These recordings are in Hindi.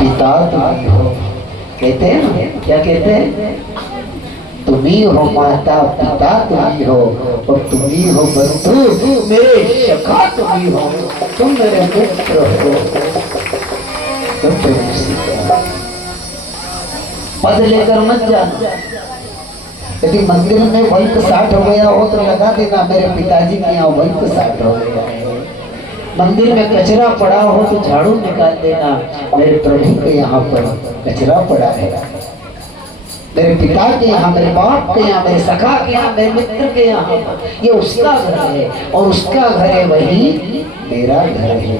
पिता तुम ही हो। कहते हैं ना, क्या कहते हैं? तुम ही हो माता पिता तुम ही हो, और तुम ही हो बंधु मेरे सखा तुम ही हो, तुम मेरे मित्र हो। तो पद लेकर मत जाना। यदि मंदिर में वल्क साठ हो गया हो तो लगा देना मेरे पिताजी के यहाँ वल्क साठ हो गया है। मंदिर में कचरा पड़ा हो तो झाड़ू निकाल देना, मेरे प्रभु के यहाँ पर कचरा पड़ा है। मेरे पिता के यहाँ, मेरे बाप के यहाँ, मेरे सखा के यहाँ, मेरे मित्र के यहाँ, ये उसका घर है और उसका घर है वही मेरा घर है।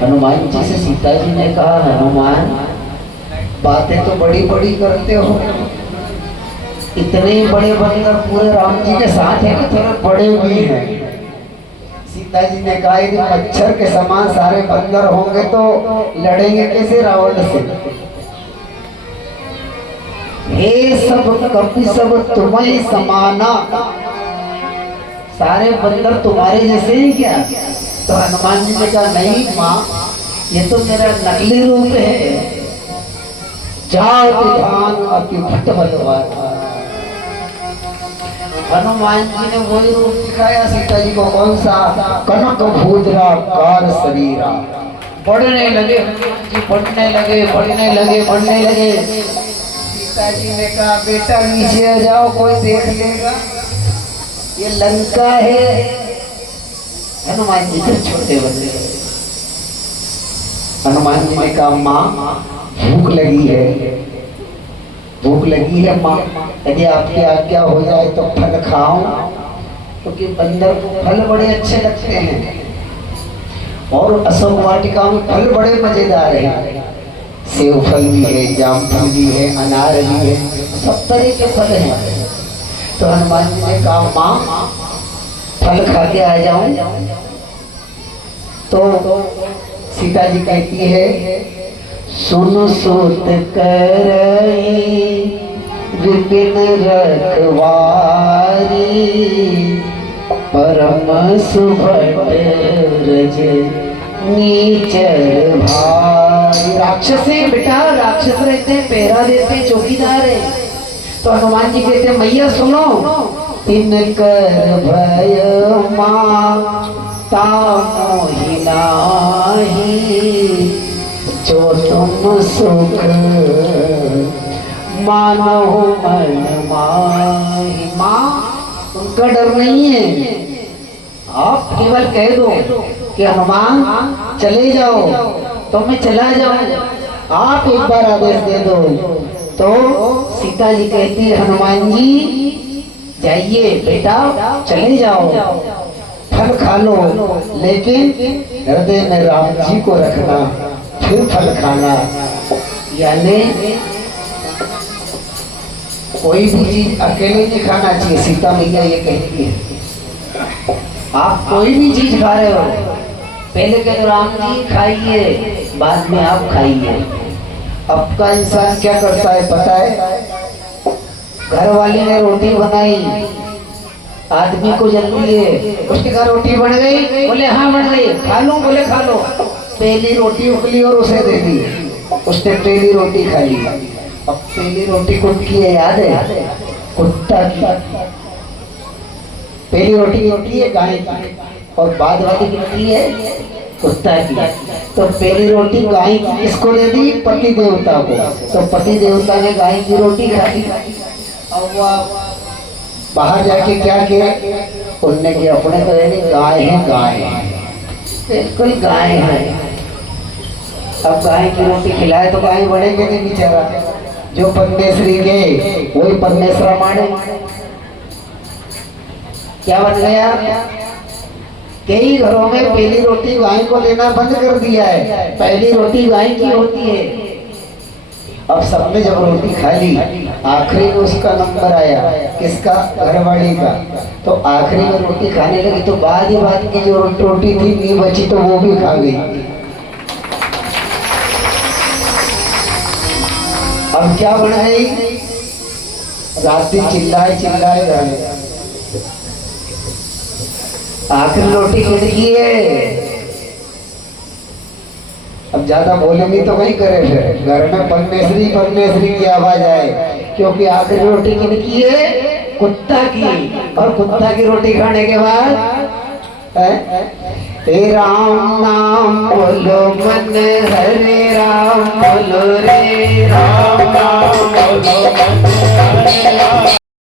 हनुमान जी से सीता जी ने कहा, हनुमान बातें तो बड़ी बड़ी करते हो, इतने बड़े बंदर पूरे राम जी के साथ है कि थोड़े बड़े भी हैं। सीता जी ने कहा, यदि मच्छर के समान सारे बंदर होंगे तो लड़ेंगे कैसे रावण से? हे सब कपि सब तुम्हें समाना, सारे बंदर तुम्हारे जैसे ही क्या? तो हनुमान जी ने कहा, नहीं माँ, ये तो मेरा नकली रूप है। जात धान अति भट्ट बलवान। हनुमान जी ने वही रूप दिखाया सीता जी को। कौन सा? कनक भूद्रा कार शरीरा। बढ़ने लगे हनुमान जी, बढ़ने लगे, बढ़ने लगे, बढ़ने लगे। सीता जी ने कहा, बेटा नीचे आ जाओ, कोई देख लेगा, ये लंका है। हनुमान जी फिर छोटे बने। हनुमान जी ने कहा, माँ भूख लगी है, भूख लगी है माँ, यदि आपकी आज्ञा हो जाए तो फल खाऊं, क्योंकि बंदर को फल बड़े अच्छे लगते हैं और अशोक वाटिका में फल बड़े मजेदार हैं। सेव फल भी है, जाम फल भी है, अनार भी है, सब तरह के फल हैं। तो हनुमान जी ने कहा, माँ फल खा के आ जाऊं? तो सीता जी कहती है, सुन सूत करई विपिन रखवारी, परम सुभट रज नीचर भारी। राक्षस है बेटा, राक्षस रहते हैं, पहरा देते हैं, चौकीदार है। तो हनुमान जी कहते हैं, मैया सुनो, तिनकर भय माता मोहि नाहि, जो तुम सुख मानो मन माही। माँ उनका डर नहीं है, आप केवल कह दो कि हनुमान चले जाओ तो मैं चला जाऊं। आप एक बार आदेश दे दो। तो सीता जी कहती है, हनुमान जी जाइए बेटा, चले जाओ, फल खा लो, लेकिन हृदय में राम जी को रखना, फिर फल खाना। यानी कोई भी चीज अकेले नहीं खाना चाहिए। सीता मैया ये कहती है, आप कोई भी चीज खा रहे हो, पहले कहते राम जी खाइए, बाद में आप खाइए। अब का इंसान क्या करता है पता है? घर वाले ने रोटी बनाई, आदमी को जल्दी है, उसके घर रोटी बन गई, बोले हाँ बन गई, खा लो, बोले खा लो। पहली रोटी उगली और उसे दे दी, उसने पहली रोटी खा ली। अब पहली रोटी किसकी है याद है? कुत्ता की। पहली रोटी किसकी है? गाय की। और बाद वाली किसकी है? कुत्ता की। तो पहली रोटी गाय की किसको दे दी? पति देवता को। तो पति देवता ने गाय की रोटी खा ली। अब वह बाहर जाके क्या किया? उनने किया, अपने तो यानी गाय है, गाय है, बिल्कुल गाय है। अब गाय की रोटी खिलाए तो गाय बढ़ेंगे नहीं बेचारा। जो परमेश्वरी के वही परमेश्वरा माने। क्या बन गया? कई घरों में पहली रोटी गाय को देना बंद कर दिया है, पहली रोटी गाय की होती है। अब सबने जब रोटी खा ली, आखिरी में उसका नंबर आया, किसका? घरवाली का। तो आखिरी में रोटी खाने लगी तो बाद ही बाद की जो रोटी थी नहीं बची तो वो भी खा गई। अब क्या बन गई? रात दिन चिल्लाए चिल्लाए रहे, आखिर रोटी खिड़की है। अब ज्यादा बोलेंगी तो वही करे, फिर घर में परमेश्वरी परमेश्वरी की आवाज आए, क्योंकि आखिरी रोटी किनकी है? कुत्ता की। और कुत्ता की रोटी खाने के बाद हे राम नाम बोलो मन, हरे राम बोलो रे